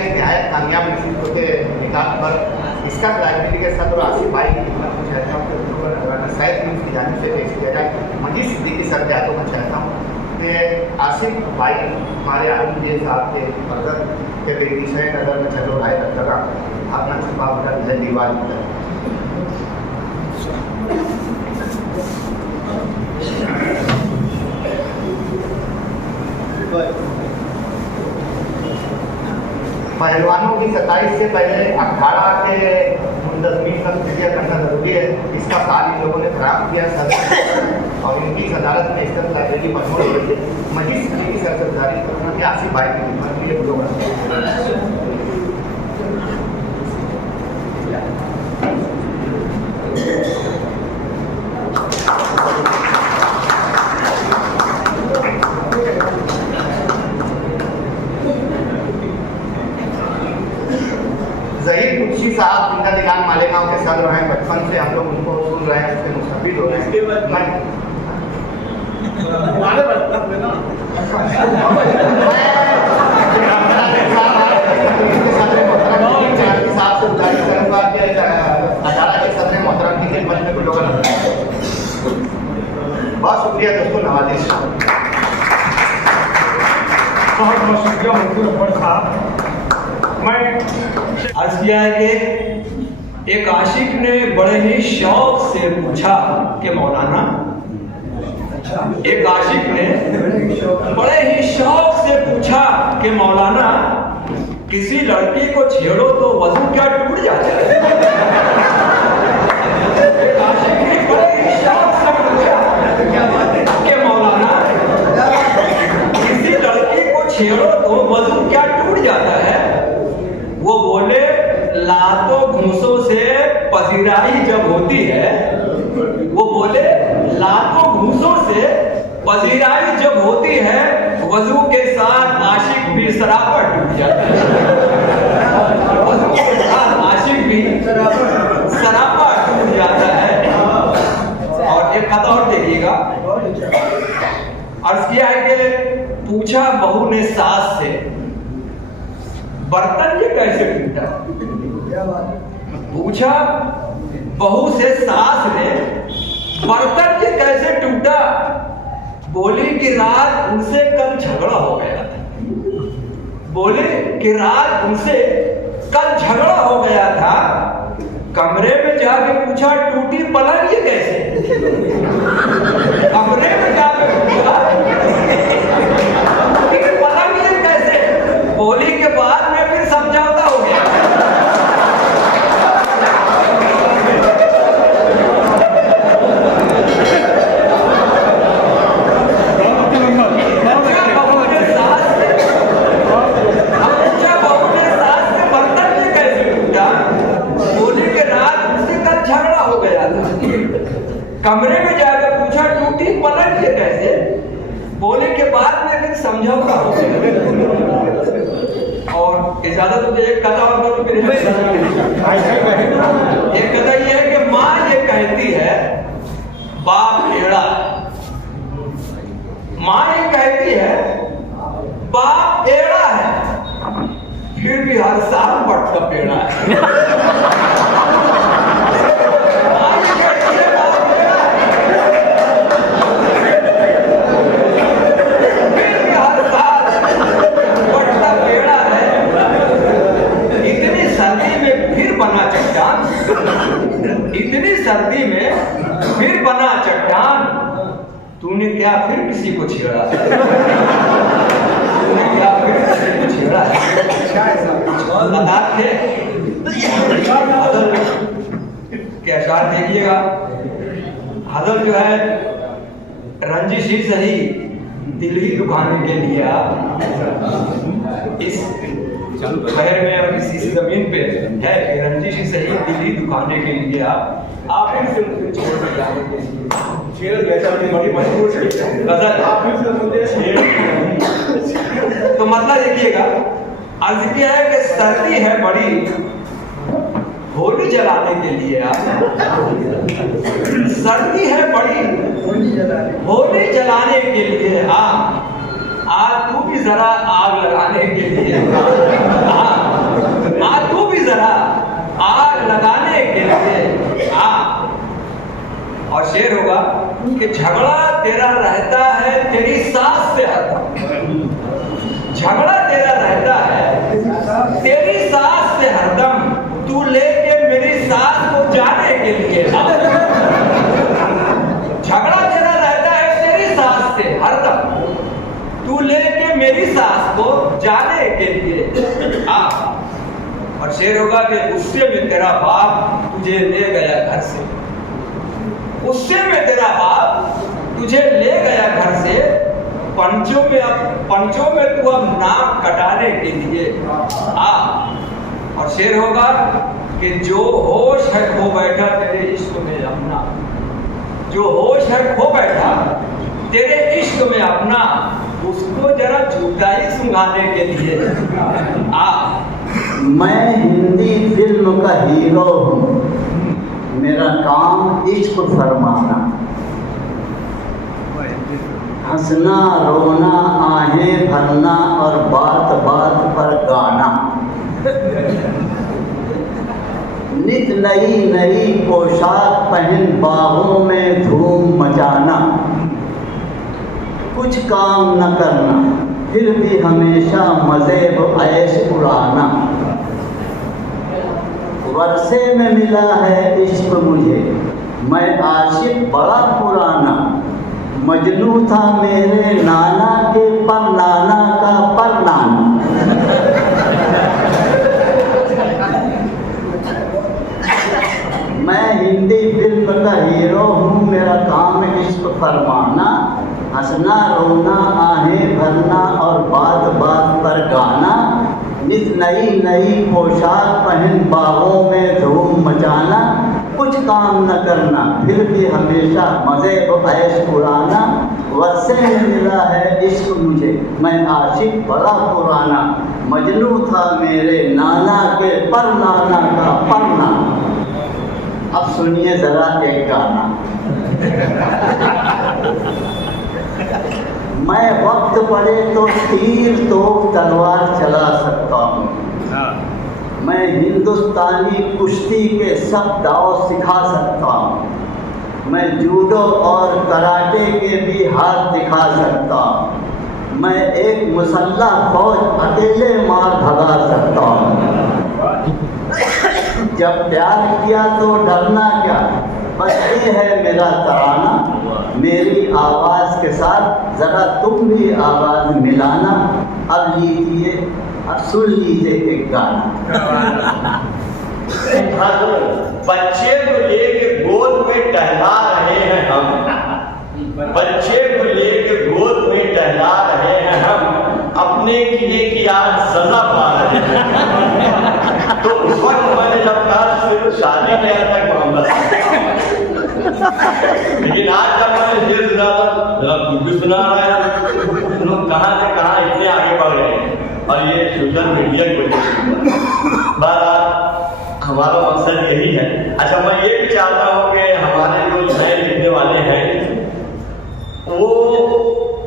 इस नहायत कामयाब नसीब होते निकाल पर इसका लाइब्रेरी के साथ और आसिफ भाई की मैं चाहता हूँ कि शायद उसकी जाने से पेश किया जाए। मजीद सिद्दीकी सर जातों में चाहता हूँ कि आसिफ भाई हमारे आलमगीर साहब के मदद के विषय नज़र में चलो राय रखा अपना छुपा बना दीवार पहलवानों की 27 से पहले अखाड़ा के मुंतजमीन का शुक्रिया करना जरूरी है। इसका साल इन लोगों ने खराब किया और इनकी सदारत में इस तरह लाइब्रेरी बनोड़ हो रही है। मजीद की सरदारी करना कि आसिफ भाई की खिदमत के लिए ज़हीर कुर्सी साहब जिनका निगान मालेगांव के सदर हैं, बचपन से हम लोग उनको सुन रहे हैं, उसके मुस्तफिद हो रहे हैं। बहुत शुक्रिया दोस्तों, नवाजिश बहुत बहुत शुक्रिया मंजूर अकबर साहब। मैं अर्ज किया है कि एक आशिक ने बड़े ही शौक से पूछा कि मौलाना, एक आशिक ने बड़े ही शौक से पूछा कि मौलाना किसी लड़की को छेड़ो तो वजू क्या टूट जाता है? एक आशिक ने बड़े ही शौक से पूछा कि मौलाना किसी लड़की को छेड़ो तो वजू क्या टूट जाता है? वो बोले लातों घूसों से पजीराई जब होती है, वो बोले लातों घूसों से पजीराई जब होती है, वजू के साथ आशिक भी सरापा टूट जाता है। वजू के साथ आशिक भी सरापा टूट जाता है। और एक कथा और देखिएगा, अर्ज किया है कि पूछा बहू ने सास से बर्तन ये कैसे टूटा? पूछा बहू से सास ने बर्तन ये कैसे टूटा? बोली कि रात उनसे कल झगड़ा हो गया था। बोले कि रात उनसे कल झगड़ा हो गया था। कमरे में जाके पूछा टूटी पलंग ये कैसे? कमरे में जाके पूछा टूटी पलंग ये कैसे? बोली के बाद में फिर समझौता हो गया। कमरे में जाकर पूछा टूटी पलंग ये कैसे? बोले के बाद में फिर समझौता हो गया। और इजाजत मुझे एक कथा और तो फिर एक कथा ये है कि माँ ये कहती है बाप टेढ़ा। माँ ये कहती है बाप टेढ़ा है, फिर भी हर साल बट का पेड़ा है। इतनी सर्दी में फिर बना चट्टान, तूने क्या फिर किसी को छेड़ा? तूने क्या फिर किसी को छेड़ा? थे के अशार देखिएगा। हजर जो है रंजिश ही सही दिल ही दुखाने के लिए आप इस शहर में और किसी जमीन पे है कि रंजिश ही सही दिल ही दुखाने के लिए आप फिर से मुझे छोड़ कर जाने के लिए बड़ी मजबूर तो मतलब देखिएगा, अर्ज किया है कि सर्दी है बड़ी होली जलाने के लिए आप, सर्दी है बड़ी होली जलाने के लिए आप, आज तू भी जरा आग लगाने के लिए शेर होगा कि झगड़ा तेरा रहता है तेरी सास से हरदम, झगड़ा तेरा रहता है तेरी सास से हरदम, तू लेके मेरी सास को जाने के लिए, झगड़ा तेरा रहता है तेरी सास से हरदम, तू लेके मेरी सास को जाने के लिए आ। और शेर होगा कि गुस्से में तेरा बाप तुझे ले गया घर से, गुस्से में तेरा बाप तुझे ले गया घर से, पंचों में तू अब नाक कटाने के लिए आ। और शेर होगा कि जो होश है खो बैठा तेरे इश्क में अपना, जो होश है खो बैठा तेरे इश्क में अपना, उसको जरा झूठाई सुंघाने के लिए आ। मैं हिंदी फिल्म का हीरो हूँ, मेरा काम इश्क फरमाना, हंसना रोना आहें भरना और बात बात पर गाना, नित नई नई पोशाक पहन बाहों में धूम मचाना, कुछ काम न करना फिर भी हमेशा मज़े व ऐश उड़ाना, वर्षे में मिला है इश्क मुझे, मैं आशिक बड़ा पुराना, मजनू था मेरे नाना के पर नाना का पर नाना। मैं हिंदी फिल्म का हीरो हूँ, मेरा काम इश्क फरमाना, हंसना रोना आहें भरना और बात बात पर गाना, नित नई नई पोशाक पहन बाहों में धूम मचाना, कुछ काम न करना फिर भी हमेशा मज़े व ऐश उड़ाना, वर्षे में मिला है इश्क मुझे, मैं आशिक बड़ा पुराना, मजनू था मेरे नाना के पर नाना का पर नाना। अब सुनिए जरा एक गाना। मैं वक्त पड़े तो तीर तो तलवार चला सकता हूँ, मैं हिंदुस्तानी कुश्ती के सब दाव सिखा सकता हूँ, मैं जूडो और कराटे के भी हाथ दिखा सकता हूँ, मैं एक मुसल्लह फौज अकेले मार भगा सकता हूँ। जब प्यार किया तो डरना क्या, बस ये है मेरा तराना, मेरी आवाज़ के साथ ज़रा तुम भी आवाज़ मिलाना, अब लीजिए अब सुन लीजिए एक गाना। बच्चे को लेके गोद में टहला रहे हैं हम, बच्चे को लेके गोद में टहला रहे हैं हम, अपने किए की आज सजा पा रहे हैं। तो उस वक्त मैंने जब कहा सिर्फ शादी में तक मामला, लेकिन आज जब मैंने ये सुना तू भी सुना रहा है, लोग कहाँ से कहाँ इतने आगे बढ़ रहे हैं, और ये सोशल मीडिया की वजह से। हमारा मकसद यही है। अच्छा, मैं ये भी चाहता हूँ कि हमारे जो नए लिखने वाले हैं वो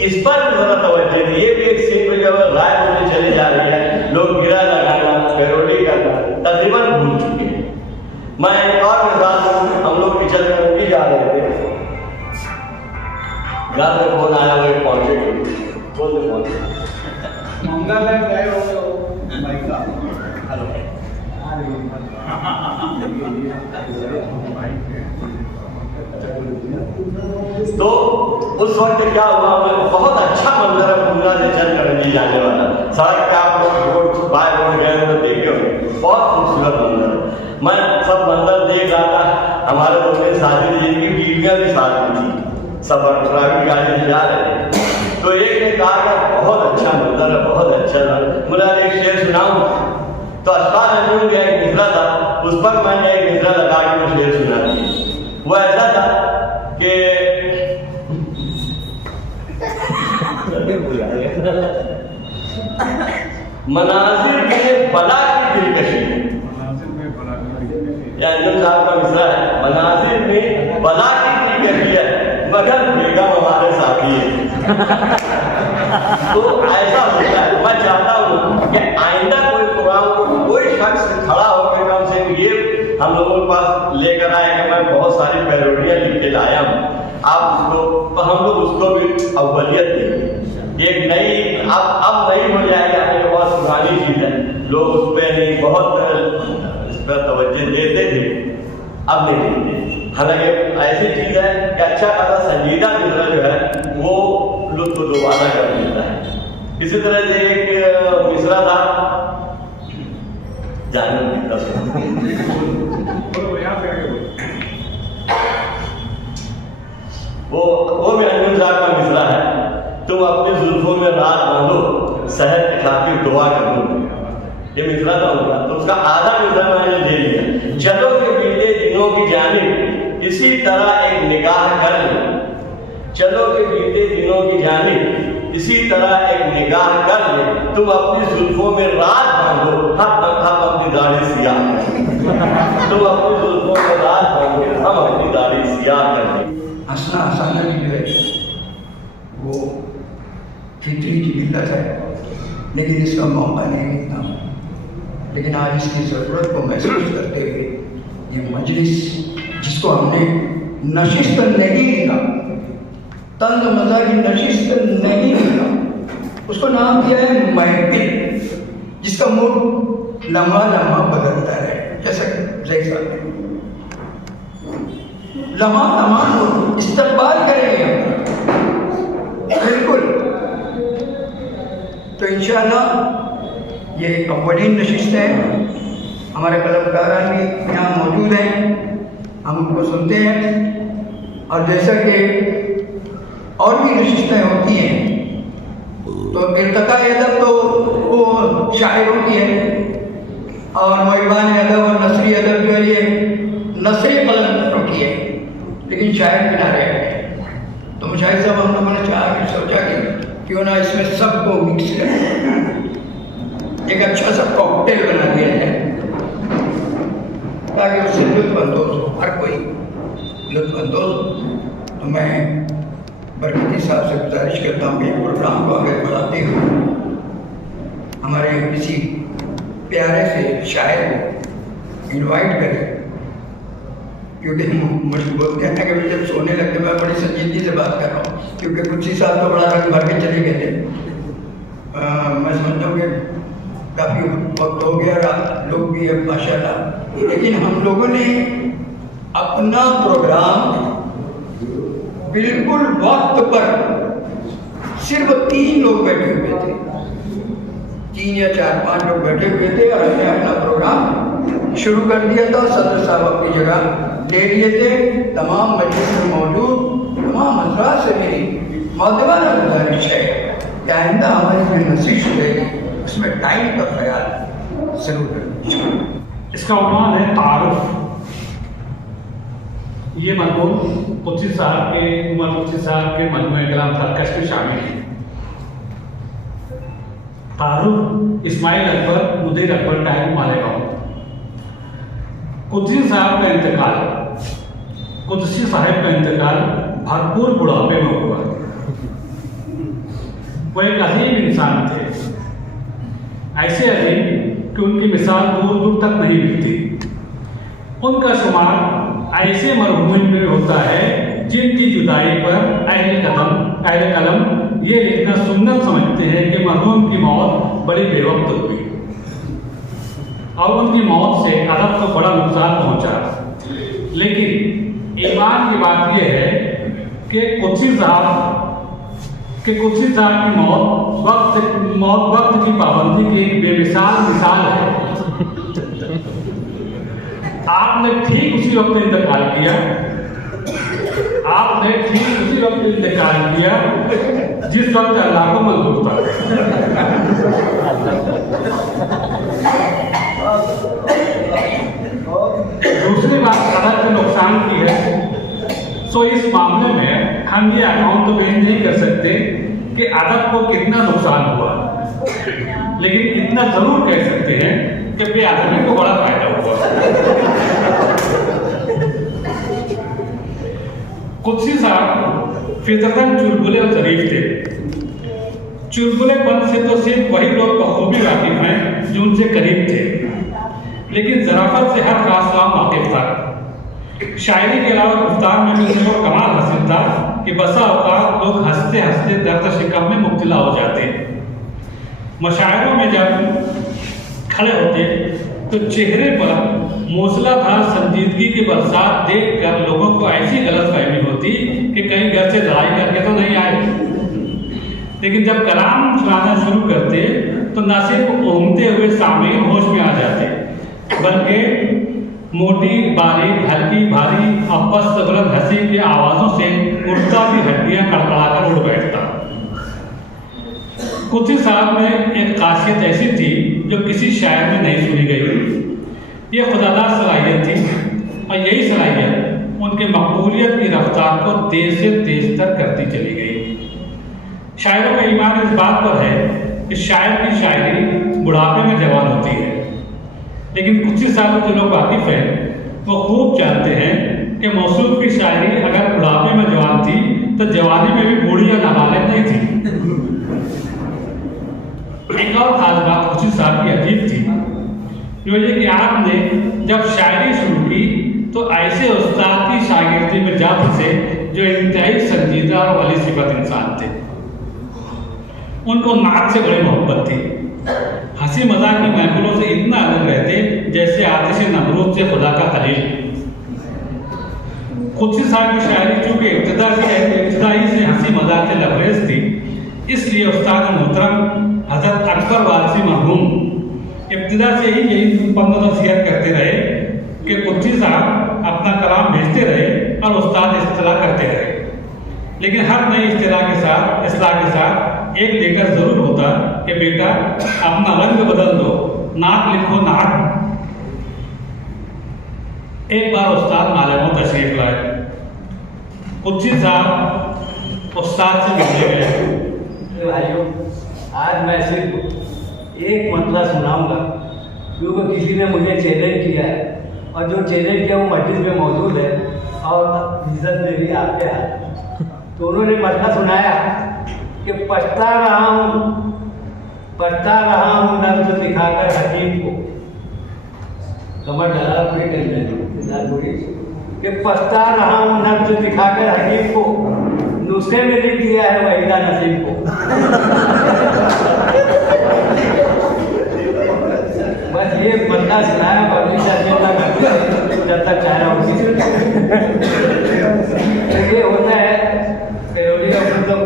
इस पर ज़रा तवज्जो दें। ये भी एक सीन में जब गायब होने चली जा रही है, लोग गिरा लगाना, पैरोडी करना तकरीबन भूल चुके हैं। मैं एक और मिसाल दूँ, हम लोग पिक्चर में मूवी जा रहे थे, घर में फोन आया, वो पहुँचे, बोल दे पहुँचे मंगल है गए हो भाई का हेलो तो उस वक्त क्या हुआ, बहुत अच्छा मंजर है पूरा से चल कर ली जाने वाला सड़क का, आप लोग रोड बाय रोड गए तो देखे होंगे, बहुत खूबसूरत मंजर। मैं सब मंजर देख रहा था, हमारे दोनों साथी जिनकी बीवियां भी साथ में थी, सब ट्रैफिक गाड़ी से जा रहे थे, तो एक ने कहा कि बहुत अच्छा मंजर है, बहुत अच्छा था, मुझे एक शेर सुनाऊं। तो अस्ताद नजूम का एक मिसरा था, उस पर मैंने एक मिसरा लगा के वो शेर सुना दिया। वो ऐसा था कि मनाजिर में बला की दिलकशी, या अंजुम साहब का मिसरा है, मनाजिर में बला की दिलकशी है मगर बेगम हमारे साथी है। तो ऐसा होता है। मैं चाहता हूँ कि आइंदा कोई प्रोग्राम कोई शख्स खड़ा होकर कम से ये हम लोगों के पास लेकर आए कि मैं बहुत सारी पैरोडियाँ लिख के लाया हूँ, चीज़ है, लोग उस पर नहीं बहुत इस पर तवज्जो देते थे, अब नहीं देते। हालांकि ऐसी चीज़ है कि अच्छा खासा संजीदा मिसरा जो है वो लुत्फ दोबारा कर देता है। इसी तरह से एक मिसरा था वो भी अंजुम साहब का मिसरा है। तुम अपनी जुल्फों में रात बांधो, शहर की खातिर दुआ करो। ये मिसरा था उनका, तो उसका आधा मिसरा मैंने दे दिया। चलो के बीते दिनों की जानिब इसी तरह एक निगाह कर लो, चलो के बीते दिनों की जानिब इसी तरह एक निगाह कर ले। तुम अपनी जुल्फों में रात बांधो, हम अपनी दाढ़ी सियाह कर ले। तुम अपनी जुल्फों में रात बांधो, हम अपनी दाढ़ी सियाह कर ले। हंसना हंसाना भी जो है वो फितरी की बिल्लत है, लेकिन इसका मौका नहीं मिलता। लेकिन आज इसकी ज़रूरत को महसूस करते हुए ये मजलिस, जिसको हमने नशिस्त नहीं लिखा, तंज मज़ा की नशिस्त नहीं लिखा, उसको नाम दिया है महफिल, जिसका मूड लम्हा लम्हा बदलता रहे। जैसा जैसा लम्हा लम्हा इस्तेमाल करेंगे हम, बिल्कुल। तो इंशाअल्लाह ये अव्वलीन नशिस्त है। हमारे कलमकारान भी यहाँ मौजूद हैं, हम उनको सुनते हैं। और जैसा कि और भी नशिस्तें होती हैं, तो इर्तका अदब तो वो शायरों की है, और मईबान अदब और नसरी अदब जो है ये नसरी कलमकारों की है, लेकिन शायर भी ना रहे। तो मुशाहिद साहब हम लोगों ने सोचा कि क्यों ना इसमें सबको मिक्स करें, एक अच्छा सा कॉकटेल बना दिया जाए ताकि उससे लुत्फ़अंदोज़ हो हर कोई, लुत्फ़अंदोज़। तो मैं बरकती साहब से गुजारिश करता हूँ कि प्रोग्राम को आगे बढ़ाते हुए हमारे किसी प्यारे से शायर को इनवाइट करें, क्योंकि मुझे बोलते हैं कि जब सोने लगते मैं बड़ी संजीदगी से बात कर रहा हूँ, क्योंकि कुछ ही साल तो बड़ा रंग भर के चले गए थे। मैं समझता हूँ कि काफ़ी वक्त हो गया, लोग भी है माशाल्लाह, लेकिन हम लोगों ने अपना प्रोग्राम बिल्कुल वक्त पर, सिर्फ 3 लोग बैठे हुए थे, 3 या 4-5 लोग बैठे हुए थे, और हमने अपना प्रोग्राम शुरू कर दिया था। सदर साहब अपनी जगह ले लिए थे। तमाम मजलिस में मौजूद तमाम हज़रात से मेरी मौदवाना गुजारिश है कि आइंदा हमारी जो नशिश रहेगी उसमें टाइम का ख्याल जरूर रखें। इसका उन्वान है तारुफ। ये मजमून कुद्सी साहब के उमर कुद्सी साहब के मजमूए कलाम सरकश में शामिल है। तारुफ इस्माइल अकबर मुदीर अकबर टाइम मालेगांव। कुद्सी साहब का इंतकाल, कुद्सी साहब का इंतकाल भरपूर बुढ़ापे में हुआ। वो एक अजीम इंसान थे, ऐसे अजीम कि उनकी मिसाल दूर दूर तक नहीं मिलती। उनका शुमार ऐसे मरहूमिन में होता है जिनकी जुदाई पर अहले कलम ये लिखना सुन्नत समझते हैं कि मरहूम की मौत बड़ी बेवक्त हुई और उनकी मौत से अदब को बड़ा नुकसान पहुंचा। लेकिन ईमान की बात यह है कि कुद्सी साहब की मौत वक्त की पाबंदी की एक बेमिसाल मिसाल है। आपने ठीक उसी वक्त इंतकाल किया, आपने ठीक उसी वक्त इंतकाल किया जिस वक्त अल्लाह को मंजूर था। दूसरी बात अदब के नुकसान की है, सो इस मामले में हम ये अकाउंट तो पेश नहीं कर सकते कि अदब को कितना नुकसान हुआ, लेकिन इतना जरूर कह सकते हैं कि बेअदबी को बड़ा फायदा हुआ। कुद्सी साहब फितरतन चुलबुले और शरीफ थे। चुलबुलेपन से तो सिर्फ वही लोग बखूबी वाकिफ हैं जो उनसे करीब थे, लेकिन ज़राफत से हर खास काम वाकिफ था। शायरी के अलावा गुफ्तार में भी उनको कमाल हासिल था कि बसा औकात लोग हंसते हंसते दर्द शिकम में मुब्तला हो जाते। मशायरों में जब खड़े होते तो चेहरे पर मूसलाधार संजीदगी की बरसात देखकर लोगों को ऐसी गलतफहमी होती कि कहीं घर से लड़ाई करके तो नहीं आए। लेकिन जब कलाम सुनाना शुरू करते तो न सिर्फ घूमते हुए सामईन होश में आ जाते, बल्कि मोटी बारीक हल्की भारी और पस्त बुलंद हंसी की आवाज़ों से उड़ता भी हड्डियाँ कड़कड़ाकर उड़ बैठता। कुर्सी साहब में एक खासियत ऐसी थी जो किसी शायर में नहीं सुनी गई। ये खुदादार सलाहियत थी और यही सलाहियत उनके मकबूलियत की रफ्तार को तेज से तेज तर करती चली गई। शायरों का ईमान इस बात पर है कि शायर की शायरी बुढ़ापे में जवान होती है, लेकिन कुछ ही साल जो लोग वाकिफ हैं वो खूब जानते हैं कि मौसूफ की शायरी अगर बुढ़ापे में जवान थी तो जवानी में भी बूढ़ी या नाबालिग नहीं थी। एक और खास बात कुछ ही साहब की अजीब थी, जो ये कि आपने जब शायरी शुरू की तो ऐसे उस्ताद की शागिर्दी में जा फंसे जो इंतहाई संजीदा और वली सिफत इंसान थे। उनको नात से बड़ी मोहब्बत थी, हंसी मजाक की महफिलों से इतना अलग रहते जैसे आतिश नमरूद से खुदा का खलील। कुर्सी साहब की शायरी चूंकि इब्तिदाई से हंसी मजाक से लबरेज थी, इसलिए उस्ताद मोहतरम हजरत अकबर वारसी मरहूम इब्तिदा से ही यही पंद नसीहत करते रहे कि कुर्सी साहब अपना कलाम भेजते रहे और उस्ताद इस्तिला करते रहे। लेकिन हर नई इस्तिला के साथ एक लेकर जरूर होता कि बेटा अपना रंग बदल दो, नाक लिखो नाक। एक बार उस्ताद मालेमो तशरीफ लाए। कुर्सी साहब उस्ताद से मिलने गए। भाइयों, आज मैं सिर्फ एक मतला सुनाऊंगा क्योंकि किसी ने मुझे चैलेंज किया है, और जो चैलेंज किया वो मस्जिद में मौजूद है और इज्जत मेरी आपके हाथ। तो उन्होंने मतला सुनाया कि पछता रहा हूँ नब्ज दिखाकर हकीम को। समझ डाला पूरी कहीं कि पछता रहा हूँ नब्ज दिखाकर हकीम को, नुस्खे में लिख दिया है वहीदा नसीब को। बस ये बंदा सुनाया जब तक चाह रहा हूँ। ये होता है पेरोडी का मतलब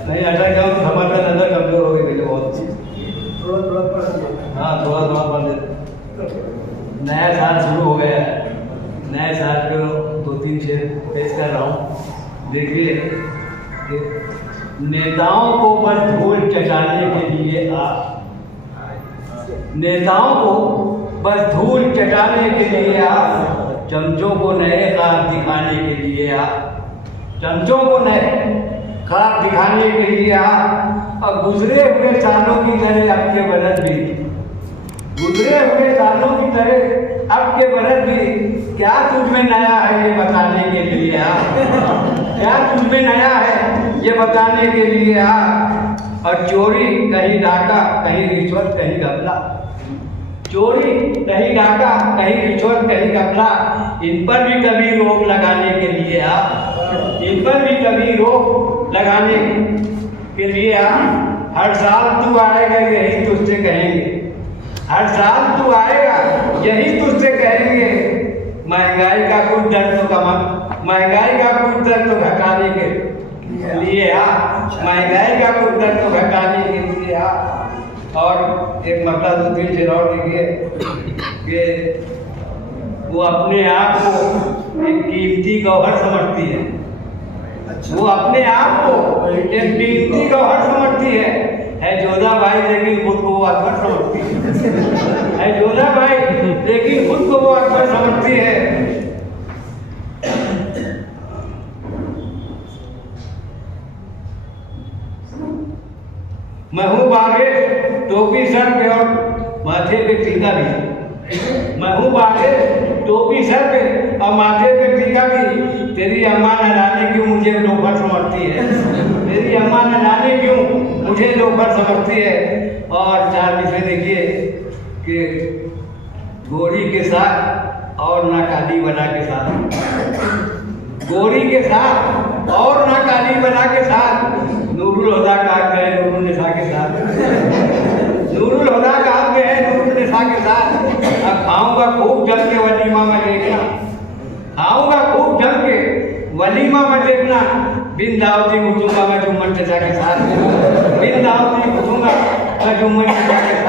नहीं अटक जाऊँ तो हमारा नजर कमजोर हो गई बहुत। हाँ थोड़ा पढ़ देते। नया साल शुरू हो गया है, नए साल पे 2-3 शेर पेश कर रहा हूँ। देखिए, नेताओं को बस धूल चटाने के लिए नेताओं को बस धूल चटाने के लिए चमचों को नए ख्वाब दिखाने के लिए चमचों को नए ख्वाब दिखाने के लिए और गुजरे हुए सालों की तरह अब के बरस भी, गुजरे हुए सालों की तरह अब के बरस भी क्या तुझमें नया है ये बताने के लिए क्या तुझमें नया है ये बताने के लिए और चोरी कहीं डाका कहीं रिश्वत कहीं घपला, चोरी कहीं डाका कहीं रिश्वत कहीं घपला, इन पर भी कभी रोक लगाने के लिए इन पर भी कभी रोक लगाने के लिए हर साल तू आएगा यही तुझसे कहेंगे, हर साल तू आएगा यही तुझसे कहेंगे, महंगाई का कुछ दर तो महंगाई का कुछ दर तो घटाने के लिए महंगाई का कुछ दर तो घटाने के लिए और एक मतलब 2-3 शेर और लिखिए कि वो अपने आप को एक कीमती गौहर समझती है, वो अपने आप को एक कीमती गौहर समझती है जोधाबाई लेकिन खुद को वो अकबर समझती है जोधाबाई लेकिन खुद को वो अकबर समझती है। मैं हूँ बागे टोपी सर पे और माथे पे टीका भी, मैं हूँ बागे टोपी सर पे और माथे पे टीका भी, तेरी अम्मा न जाने क्यों मुझे लोफर समझती है, तेरी अम्मा न जाने क्यों मुझे लोफर समझती है। और 4 मिसरे देखिए कि गोरी के साथ और ना काली बना के साथ, गोरी के साथ और ना काली बना के साथ नूरुल हुदा का आप गए नूरुल निसा के साथ, नूरुल हुदा का आप गए नूरुल निसा के साथ। अब खाऊंगा खूब जम के वलीमा में देखना, खाऊंगा खूब जम के वलीमा में देखना। बिन दावती घुसूंगा मैं जुम्मन चचा के साथ, बिन दावती घुसूंगा मैं जुम्मन चचा के